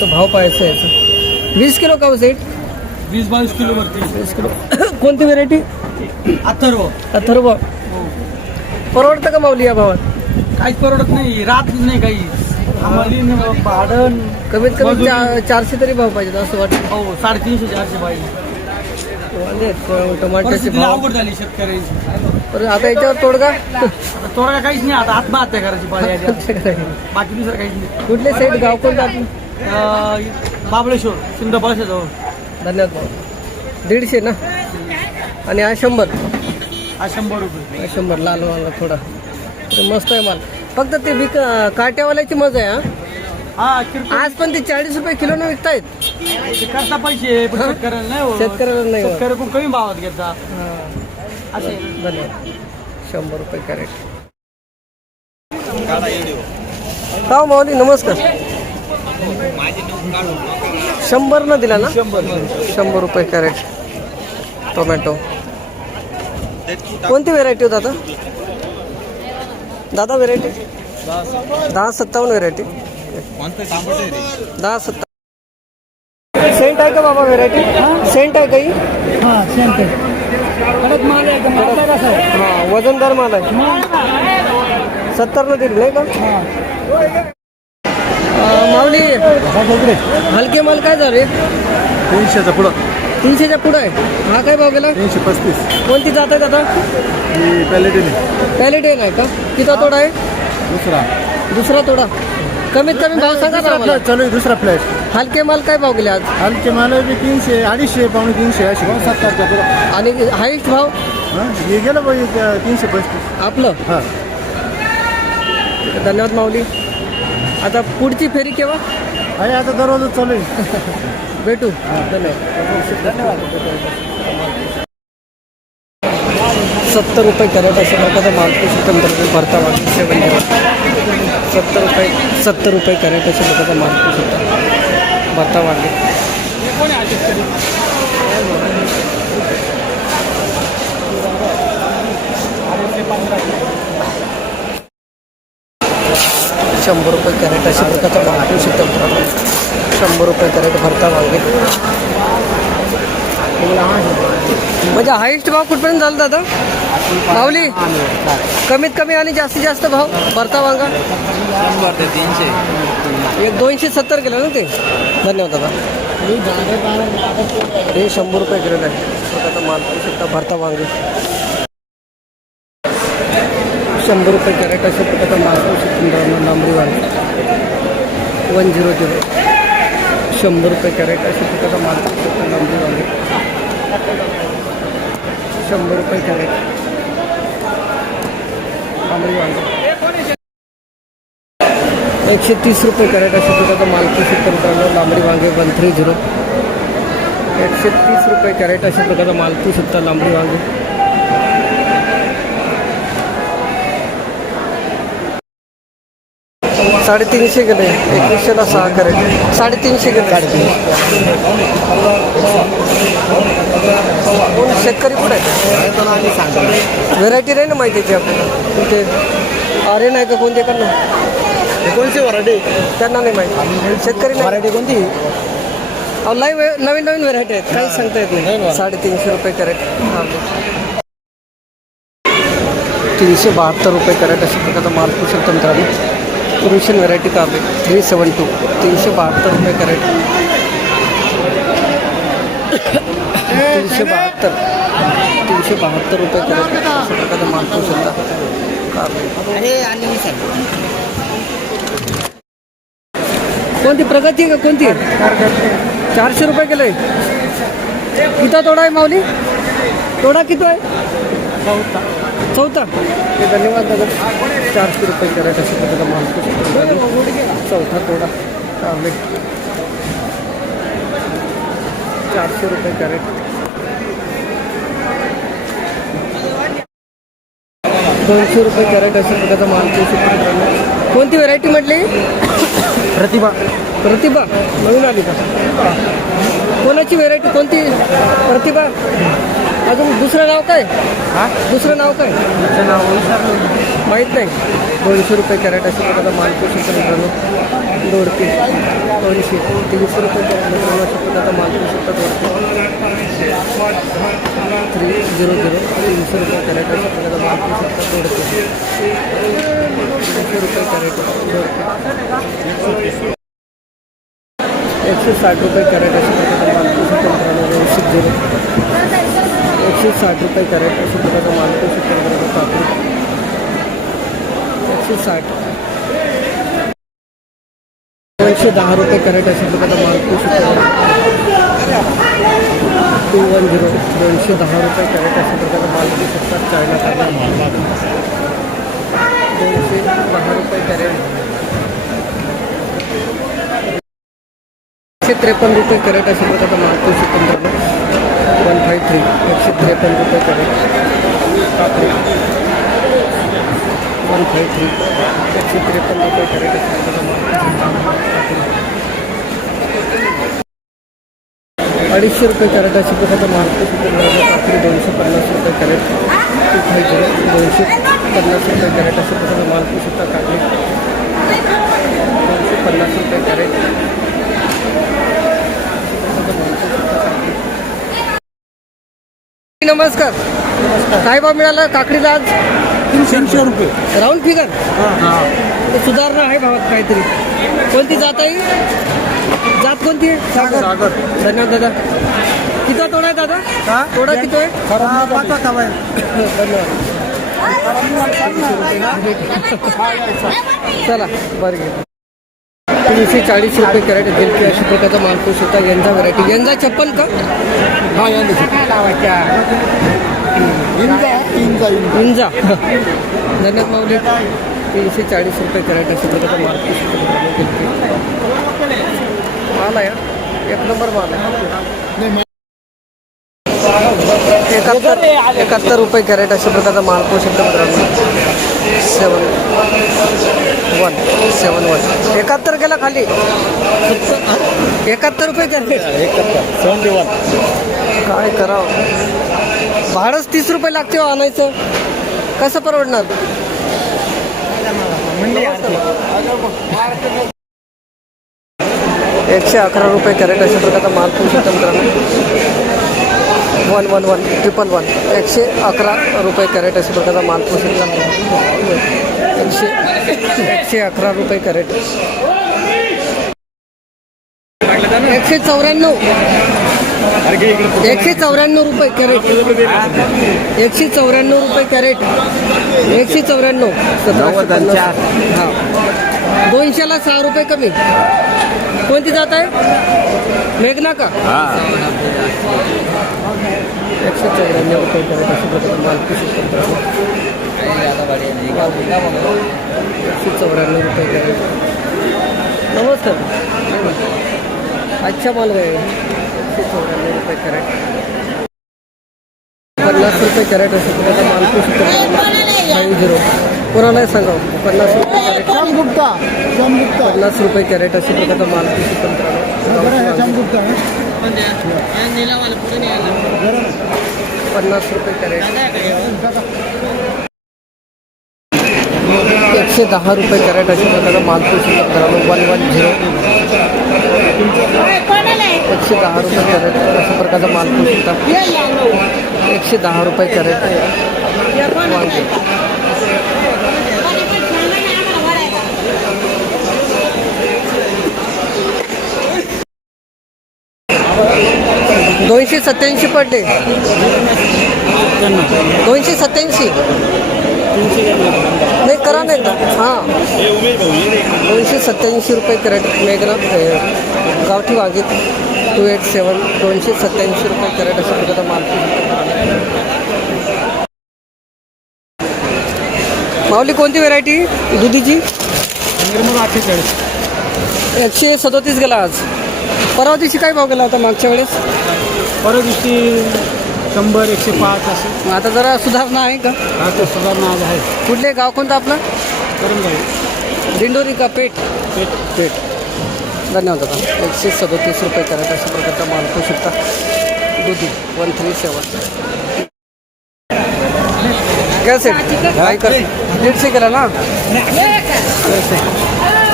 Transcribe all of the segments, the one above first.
शकतो भाव पाहायचा याचा. 20 किलो का हो सेट? 20-22 किलो वरती. 20 किलो. कोणती व्हेरायटी? अथर्व. परवडतं का माऊली या भावात? काहीच परवडत नाही, राहत नाही काही. आम्हाला भाडं कमीत कमी 400 तरी भाव पाहिजे असं वाटतं. हो 350-400 पाहिजे. टमाट्याचे परिस्थिती भाव. अवघड झाली शेतकऱ्याची. पण आता याच्यावर तोडगा आता तोडगा काहीच नाही, आता आत्महत्या करायची पाहिजे बाकी दुसरं काहीच नाही. कुठले सेट गाव कोणतं आपलं? महाबळेश्वर सिंधुपाळाच्या जवळ. धन्यवाद भाऊ. 150 ना आणि हा 100. हा 100 रुपये. 100 लाल वाला थोडा तर मस्त आहे माल. फक्त ते काट्यावाल्याची मजा आहे हा. हा किरकोळ आज पण ते 40 रुपये किलो न विकतायत. ते करता पैसे पण शेतकऱ्याला नाही होत. शेतकऱ्याला नाही होत. शेतकरी खूप कमी भावात घेता असे. धन्यवाद. 100 रुपये कॅरेट. हो माऊली नमस्कार. 100 न दिला ना? 100 रुपये कॅरेट टोमॅटो. कोणती व्हेरायटी होता आता दादा? Variety 1057 variety. 1057 सेंट आहे का बाबा? व्हेरायटी सेंट आहे काही? हा सेंट कडक माल आहे. हां वजनदार माल आहे. 70 न दिली नाही का? माऊली हलके माल काय झाले? 300चा पुढं. 300च्या पुढं आहे. हा काय भाव गेला? 335. कोणती जात आहे दादा? पॅलेटेन आहे का? किती तोडा आहे? दुसरा तोडा. कमीत कमी भाव सांगा ना आम्हाला. चालू आहे दुसरा फ्लॅट. हलके माल काय भाव गेले आज? हलके माल 300, 250, 350 अशी 70. आणि हायस्ट भाव हे गेलं पाहिजे 335 आपलं. हां. धन्यवाद माऊली. आता पुढची फेरी केव्हा? आहे आता दररोज चालू आहे. भेटू. धन्यवाद. 70 रुपये कॅरेट अशा प्रकारचा मालपूस तंत्रज्ञान भरता वाटतो. 70 रुपये कॅरेट अशा प्रकारचा मालपूस होता भरता वाढले. 100 रुपये कॅरेट अशा प्रकारचा मालपूस तंत्र. 100 रुपये कॅरेट भरता वांगे. म्हणजे हायस्ट भाव कुठपर्यंत झाला दादा माऊली? कमीत कमी आणि जास्तीत जास्त भाव भरता वांगा? 270 केलं ना ते. धन्यवाद दादा. हे 100 रुपये कॅरेट आहे आता माल भरता वांगे. 100 रुपये कॅरेट अशा प्रकारचा माल लांबडी वांगे 100. 100 रुपये कॅरेट अशा प्रकारचा माल लांबडी वांगे 100 रुपये कॅरेट लांबडी वांगे. 130 रुपये कॅरेट अशा प्रकारचा मालपूस उत्तर लांबडी वांगे 130. 130 रुपये कॅरेट अशा प्रकारचा मालपूस उत्तर लांबडी वांगे. 350 गेले. 2100ला 6 कॅरेट 350 गेले. कोण शेतकरी कुठे आहे? व्हेरायटी नाही ना माहिती त्याची आपल्याला. तुमचे अरे नाही का कोणते करणार? कोणती व्हरायटी त्यांना नाही माहिती. शेतकरी व्हरायटी कोणती? नवीन व्हेरायटी आहेत काही सांगता येत नाही. 350 रुपये कॅरेट. 372 रुपये कॅरेट अशा प्रकारचा मालपूस तंत्राने रुशियन व्हेरायटी कारले 372. 372 रुपये कॅरेट. 372 रुपये कॅरेट अशा प्रकारचा मालपूस होता कारले. कोणती प्रगती का कोणती? 400 रुपये किलो आहे. किती तोडा आहे माऊली? तोडा किती आहे? चौथा. धन्यवाद दादा. 400 रुपये कॅरेट अशा प्रकारचा मालपूस. चौथा तोडा कारले 400 रुपये कॅरेट. 200 रुपये कॅरेट अशा प्रकारचा मालपूस. कोणती व्हेरायटी म्हटली? प्रतिभा. नवीन आली का? कोणाची व्हेरायटी कोणती? प्रतिभा. अजून दुसरं नाव काय हा दुसरं नाव काय तुमचं नाव विचारलं माहीत नाही 200 रुपये कॅरेट अशा प्रकारचा माल पोषण मित्रांनो दोडके 200 300 रुपये कॅरेट मित्रांनो अशा प्रकारचा माल पोषण दोडके 300 300 रुपये कॅरेट अशा प्रकारचा माल पोषण दोडके 300 रुपये कॅरेट दोडके 160 रुपये कॅरेट अशा प्रकारचा माल पोषण मित्रांनो 160 रुपये कॅरेट अशा प्रकारचा माल पोषण मित्रांनो काकडी 160 210 रुपये कॅरेट अशा प्रकारचा माल पोषण 210 210 रुपये कॅरेट अशा प्रकारचा माल पोषण चायना काढला 210 रुपये कॅरेट 153 रुपये कॅरेट अशा प्रकारचा माल पोषण 153 153 रुपये कॅरेट काकडी 153 153 रुपये कॅरेट अशा प्रकारचा माल 250 रुपये कॅरेट अशा प्रकारचा माल काकडी 250 रुपये कॅरेट 250 रुपये कॅरेट अशा प्रकारचा माल सुद्धा काकडी 250 रुपये कॅरेट नमस्कार काय भाव मिळाला काकडीला आज 300 रुपये राऊंड फिगर हां सुधारणा आहे भावात काहीतरी कोणती जात आहे जात कोणती आहे सागर धन्यवाद दादा किती तोडा आहे दादा तोडा किती आहे धन्यवाद चला बरं घे 340 रुपये कॅरेट दिलकी अशा प्रकारचा मालपूस होता यांचा व्हरायटी यांचा 56 का हा लावायच्या इंजा धन्यवाद माऊली 340 रुपये कॅरेट अशा प्रकारचा मालपूस माल आहे एक नंबर माल आहे 71 रुपये कॅरेट अशा प्रकारचा मालपूस होता मित्रांनो 7-1 71 गेला खाली 71 रुपये कॅरेट काय करावं भाडंच 30 रुपये लागते हो आणायचं कसं परवडणार 111 रुपये कॅरेट अशा प्रकारचा माल पोषण मित्रांनो 111 111 रुपये कॅरेट अशा प्रकारचा माल पोषण 111 रुपये कॅरेट 194 रुपये कॅरेट 194 रुपये कॅरेट 194 हां 200ला 6 रुपये कमी कोणती जात आहे मेघना का 194 रुपये कॅरेट अशा प्रकारचा माल पोषण 194 रुपये कॅरेट नमस्कार अच्छा माल गए 194 रुपये कॅरेट 50 रुपये कॅरेट अशा प्रकारचा माल पोषण 50 कोणालाही सांगा 50 रुपये कॅरेट 50 रुपये कॅरेट अशा प्रकारचा माल पोषण 50 रुपये कॅरेट 110 रुपये कॅरेट अशा प्रकारचा माल पोषण 110 रुपये कॅरेट अशा प्रकारचा माल पोषण 110 रुपये कॅरेट वांगे 287 पडले 287 नाही करा नाही हां 287 रुपये कॅरेट मेघना गावठी वाघीत 287 287 रुपये कॅरेट अशा प्रकारचा माल माऊली कोणती व्हेरायटी दुधीची 137 गेला आज परवा दिवशी काय भाव गेला होता मागच्या वेळेस परवा दिवशी 100 105 असं आता जरा सुधारणा आहे का आता सुधारणा आज आहे कुठले गाव कोणतं आपलं करंजाई दिंडोरी का पेठ धन्यवाद दादा 137 रुपये कॅरेट अशा प्रकारचा माल पाहू शकता दुधी 137 कैसे काय कर दीडशे केला ना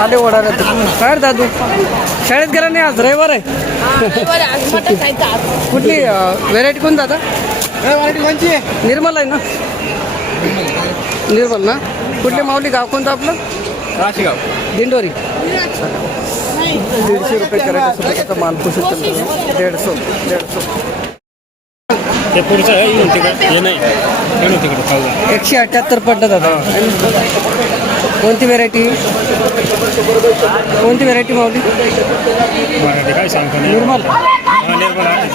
आले वडाले काय रे दादू शाळेत गेला नाही आज रविवार आहे कुठली व्हेरायटी कोण दादा निर्मल आहे ना निर्मल ना कुठली माऊली गाव कोणतं आपलं राशीगाव दिंडोरी 150 रुपये करायचं माल पुसू 150 ते पुढचं आहे येऊन तिकडे हे नाही येऊन तिकडे खाऊ 178 पडलं दादा कोणती व्हेरायटी माऊली मराठी काय सांगतो नाही निर्मल निर्मल आहे.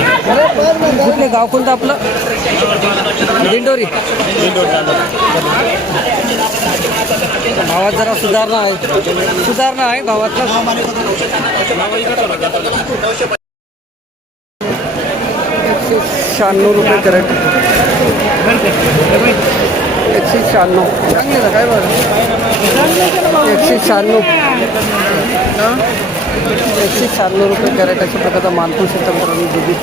कुठले गाव कोणतं आपलं दिंडोरी भावात जरा सुधारणा आहे भावातला 196 रुपये कॅरेट 196 चांगले काय बरं 196 196 रुपये कॅरेट अशा प्रकारचा मालपूर शेतकऱ्यांनी दिली